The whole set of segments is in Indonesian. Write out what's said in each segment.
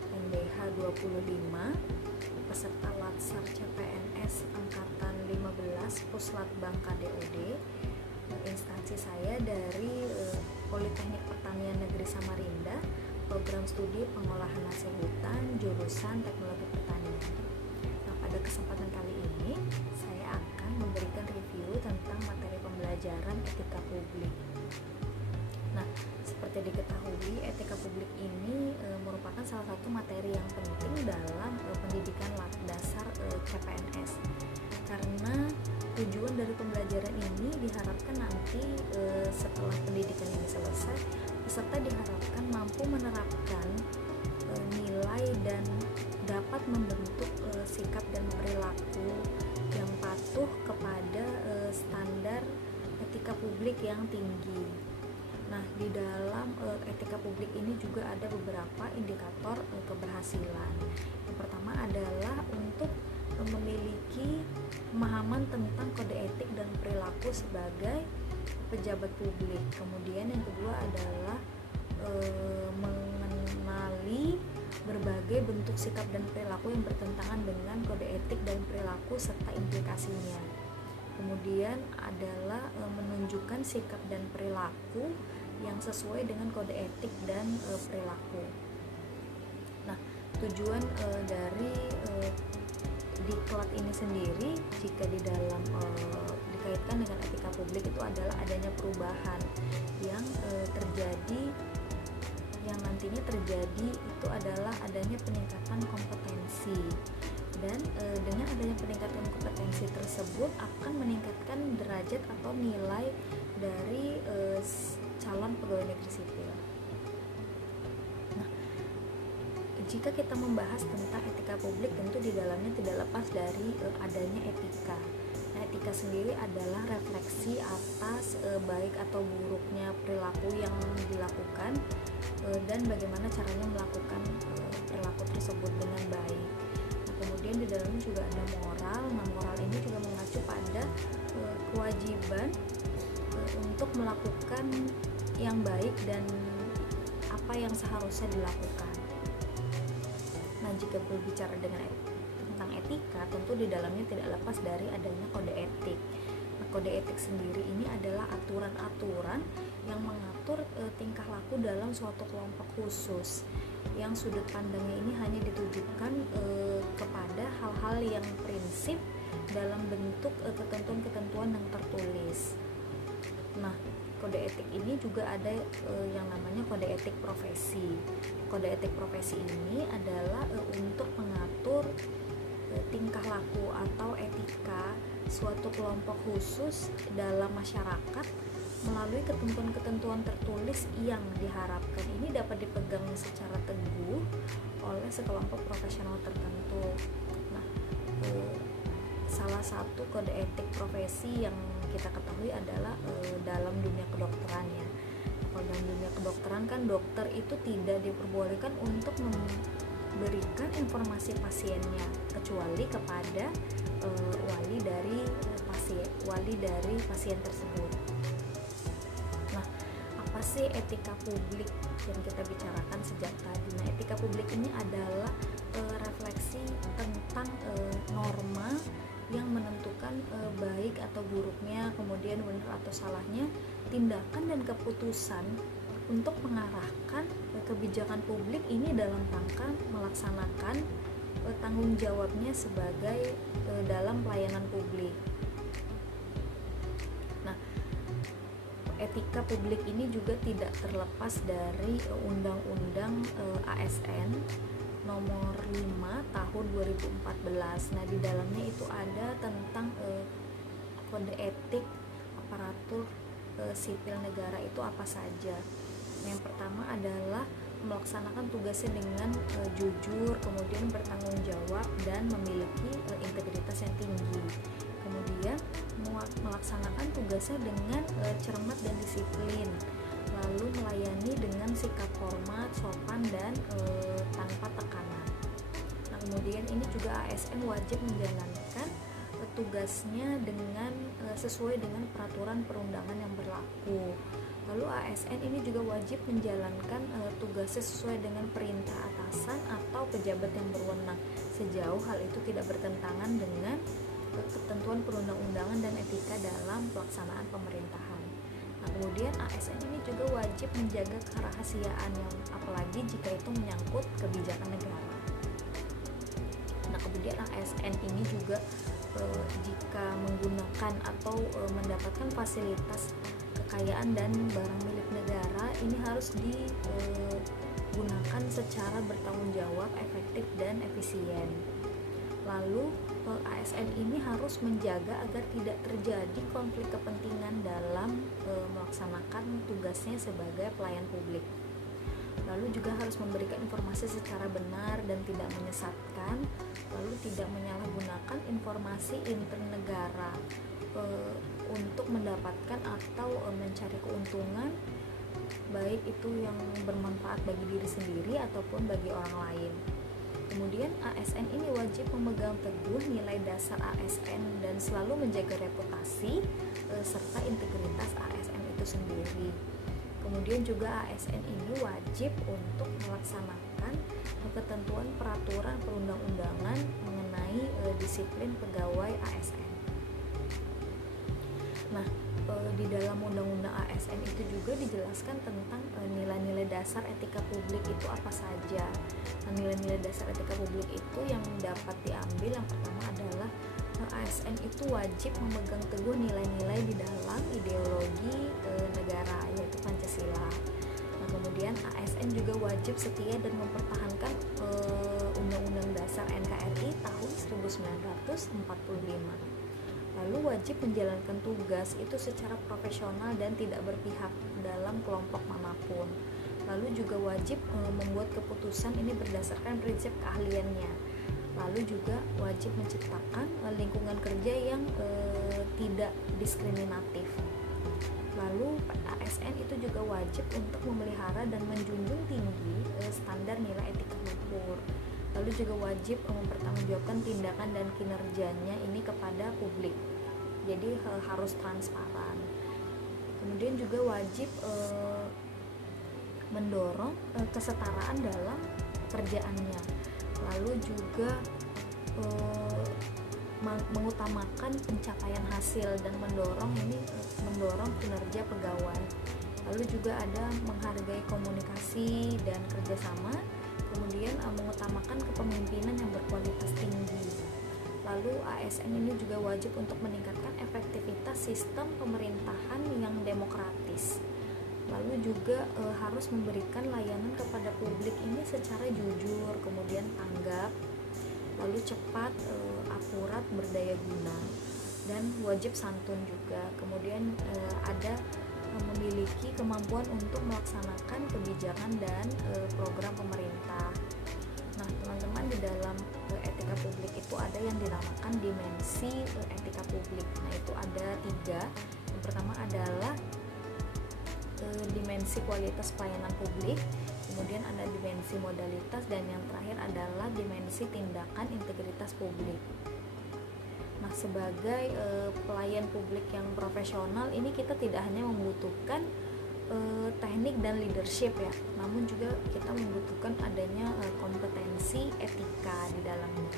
NDH 25, peserta Latsar CPNS Angkatan 15 Puslatbang KDOD. Instansi saya dari Politeknik Pertanian Negeri Samarinda, program studi pengolahan hasil hutan, jurusan Teknologi Pertanian. Nah, pada kesempatan kali ini saya akan memberikan review tentang materi pembelajaran etika publik. Nah, seperti diketahui, etika publik ini merupakan salah satu materi yang penting dalam pendidikan dasar CPNS. Karena tujuan dari pembelajaran ini diharapkan nanti setelah pendidikan ini selesai, peserta diharapkan mampu menerapkan nilai dan dapat membentuk sikap dan perilaku yang patuh kepada standar etika publik yang tinggi. Nah, di dalam etika publik ini juga ada beberapa indikator keberhasilan. Yang pertama adalah untuk memiliki pemahaman tentang kode etik dan perilaku sebagai pejabat publik. Kemudian yang kedua adalah mengenali berbagai bentuk sikap dan perilaku yang bertentangan dengan kode etik dan perilaku serta implikasinya. Kemudian adalah menunjukkan sikap dan perilaku yang sesuai dengan kode etik dan perilaku. Nah, tujuan dari diklat ini sendiri, jika di dalam dikaitkan dengan etika publik, itu adalah adanya perubahan yang terjadi, yang nantinya terjadi itu adalah adanya peningkatan kompetensi. Dan dengan adanya peningkatan kompetensi tersebut akan meningkatkan derajat atau nilai dari calon pegawai negeri sipil. Nah, jika kita membahas tentang etika publik, tentu di dalamnya tidak lepas dari adanya etika. Nah, etika sendiri adalah refleksi atas baik atau buruknya perilaku yang dilakukan dan bagaimana caranya melakukan perilaku tersebut dengan baik. Kemudian di dalamnya juga ada moral. Nah, moral ini juga mengacu pada kewajiban untuk melakukan yang baik dan apa yang seharusnya dilakukan. Nah, jika berbicara tentang etika, tentu di dalamnya tidak lepas dari adanya kode etik. Nah, kode etik sendiri ini adalah aturan-aturan yang mengatur tingkah laku dalam suatu kelompok khusus, yang sudut pandangnya ini hanya ditujukan kepada hal-hal yang prinsip dalam bentuk ketentuan-ketentuan yang tertulis. Nah, kode etik ini juga ada yang namanya kode etik profesi. Kode etik profesi ini adalah untuk mengatur tingkah laku atau etika suatu kelompok khusus dalam masyarakat melalui ketentuan-ketentuan tertulis yang diharapkan ini dapat dipegang secara teguh oleh sekelompok profesional tertentu. Nah, salah satu kode etik profesi yang kita ketahui adalah dalam dunia kedokteran ya. Kalau dalam dunia kedokteran kan dokter itu tidak diperbolehkan untuk memberikan informasi pasiennya kecuali kepada wali dari pasien tersebut. Nah, apa sih etika publik yang kita bicarakan sejak tadi? Nah, etika publik ini adalah refleksi tentang norma yang menentukan baik atau buruknya, kemudian benar atau salahnya tindakan dan keputusan untuk mengarahkan kebijakan publik ini dalam rangka melaksanakan tanggung jawabnya sebagai dalam pelayanan publik. Nah, etika publik ini juga tidak terlepas dari Undang-Undang ASN nomor 5 tahun 2014. Nah, di dalamnya itu ada tentang kode etik aparatur sipil negara itu apa saja. Yang pertama adalah melaksanakan tugasnya dengan jujur, kemudian bertanggung jawab dan memiliki integritas yang tinggi. Kemudian melaksanakan tugasnya dengan cermat dan disiplin, lalu melayani dengan sikap hormat, sopan dan tanpa tekanan. Nah, kemudian ini juga ASN wajib menjalankan tugasnya dengan sesuai dengan peraturan perundangan yang berlaku. Lalu ASN ini juga wajib menjalankan tugasnya sesuai dengan perintah atasan pejabat yang berwenang sejauh hal itu tidak bertentangan dengan ketentuan perundang-undangan dan etika dalam pelaksanaan pemerintahan. Nah, kemudian ASN ini juga wajib menjaga kerahasiaan yang apalagi jika itu menyangkut kebijakan negara. Nah, kemudian ASN ini juga jika menggunakan atau mendapatkan fasilitas kekayaan dan barang milik negara ini harus digunakan secara bertanggung jawab, efektif dan efisien. Lalu ASN ini harus menjaga agar tidak terjadi konflik kepentingan dalam melaksanakan tugasnya sebagai pelayan publik. Lalu juga harus memberikan informasi secara benar dan tidak menyesatkan, lalu tidak menyalahgunakan informasi internegara untuk mendapatkan atau mencari keuntungan, baik itu yang bermanfaat bagi diri sendiri ataupun bagi orang lain. Kemudian ASN ini wajib memegang teguh nilai dasar ASN dan selalu menjaga reputasi serta integritas ASN itu sendiri. Kemudian juga ASN ini wajib untuk melaksanakan ketentuan peraturan perundang-undangan mengenai disiplin pegawai ASN. Nah, di dalam undang-undang ASN itu juga dijelaskan tentang nilai-nilai dasar etika publik itu apa saja. Nah, nilai-nilai dasar etika publik itu yang dapat diambil yang pertama adalah ASN itu wajib memegang teguh nilai-nilai di dalam ideologi negara, yaitu Pancasila. Nah, kemudian ASN juga wajib setia dan mempertahankan Undang-Undang Dasar NKRI tahun 1945. Lalu wajib menjalankan tugas itu secara profesional dan tidak berpihak dalam kelompok manapun. Lalu juga wajib membuat keputusan ini berdasarkan prinsip keahliannya. Lalu juga wajib menciptakan lingkungan kerja yang tidak diskriminatif. Lalu ASN itu juga wajib untuk memelihara dan menjunjung tinggi standar nilai etika luhur. Lalu juga wajib mempertanggungjawabkan tindakan dan kinerjanya ini kepada publik. Jadi harus transparan. Kemudian juga wajib mendorong kesetaraan dalam kerjaannya. Lalu juga mengutamakan pencapaian hasil dan mendorong kinerja pegawai. Lalu juga ada menghargai komunikasi dan kerjasama. Kemudian mengutamakan kepemimpinan yang berkualitas tinggi. Lalu ASN ini juga wajib untuk meningkatkan efektivitas sistem pemerintahan yang demokratis. Lalu juga harus memberikan layanan kepada publik ini secara jujur, kemudian tanggap, lalu cepat, akurat, berdaya guna, dan wajib santun juga. Kemudian ada memiliki kemampuan untuk melaksanakan kebijakan dan program pemerintah. Nah, teman-teman, di dalam etika publik itu ada yang dinamakan dimensi etika publik. Nah, itu ada 3. Yang pertama adalah dimensi kualitas pelayanan publik, kemudian ada dimensi modalitas, dan yang terakhir adalah dimensi tindakan integritas publik. Nah, sebagai pelayan publik yang profesional ini kita tidak hanya membutuhkan teknik dan leadership ya, namun juga kita membutuhkan adanya kompetensi etika di dalamnya.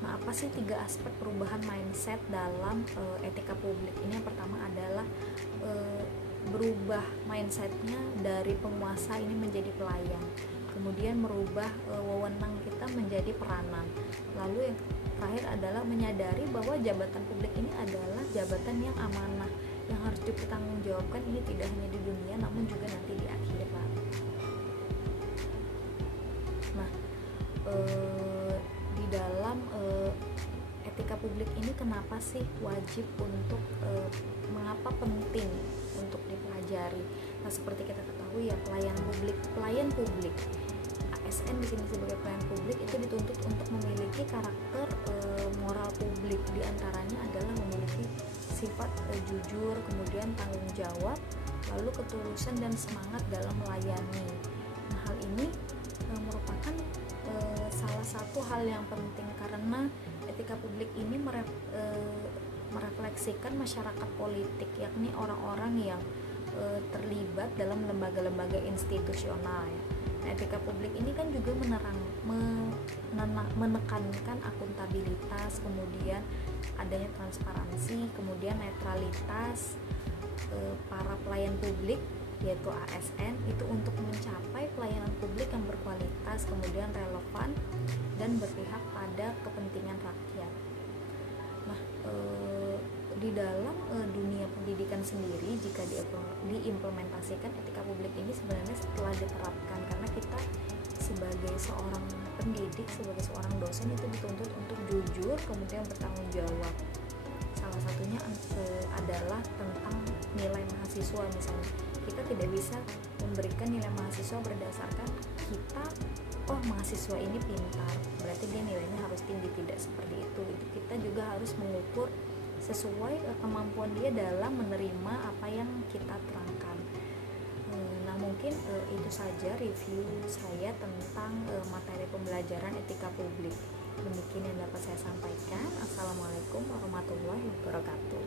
Nah, apa sih 3 aspek perubahan mindset dalam etika publik ini? Yang pertama adalah berubah mindsetnya dari penguasa ini menjadi pelayan, kemudian merubah wewenang kita menjadi peranan. Lalu yang terakhir adalah menyadari bahwa jabatan publik ini adalah jabatan yang amanah, yang harus dipertanggungjawabkan ini tidak hanya di dunia namun juga nanti di akhirat. Nah, di dalam etika publik ini kenapa sih wajib untuk mengapa penting untuk dipelajari? Nah, seperti kita ketahui ya, pelayan publik ASN di sini sebagai pelayan publik itu dituntut untuk memiliki karakter moral publik. Di antaranya adalah memiliki sifat jujur, kemudian tanggung jawab, lalu ketulusan dan semangat dalam melayani. Nah, hal ini merupakan salah satu hal yang penting karena etika publik ini merefleksikan masyarakat politik, yakni orang-orang yang terlibat dalam lembaga-lembaga institusional ya. Nah, etika publik ini kan juga menekankan akuntabilitas, kemudian adanya transparansi, kemudian netralitas para pelayan publik yaitu ASN itu untuk mencapai pelayanan publik yang berkualitas, kemudian relevan dan berpihak pada kepentingan rakyat. Nah, di dalam dunia pendidikan sendiri, jika diimplementasikan etika publik ini sebenarnya setelah diterapkan, karena kita sebagai seorang pendidik, sebagai seorang dosen itu dituntut untuk jujur, kemudian bertanggung jawab. Salah satunya adalah tentang nilai mahasiswa. Misalnya kita tidak bisa memberikan nilai mahasiswa berdasarkan kita, oh mahasiswa ini pintar berarti dia nilainya harus tinggi, tidak seperti itu. Kita juga harus mengukur sesuai kemampuan dia dalam menerima apa yang kita terangkan. Nah, mungkin itu saja review saya tentang materi pembelajaran etika publik. Demikian yang dapat saya sampaikan. Assalamualaikum warahmatullahi wabarakatuh.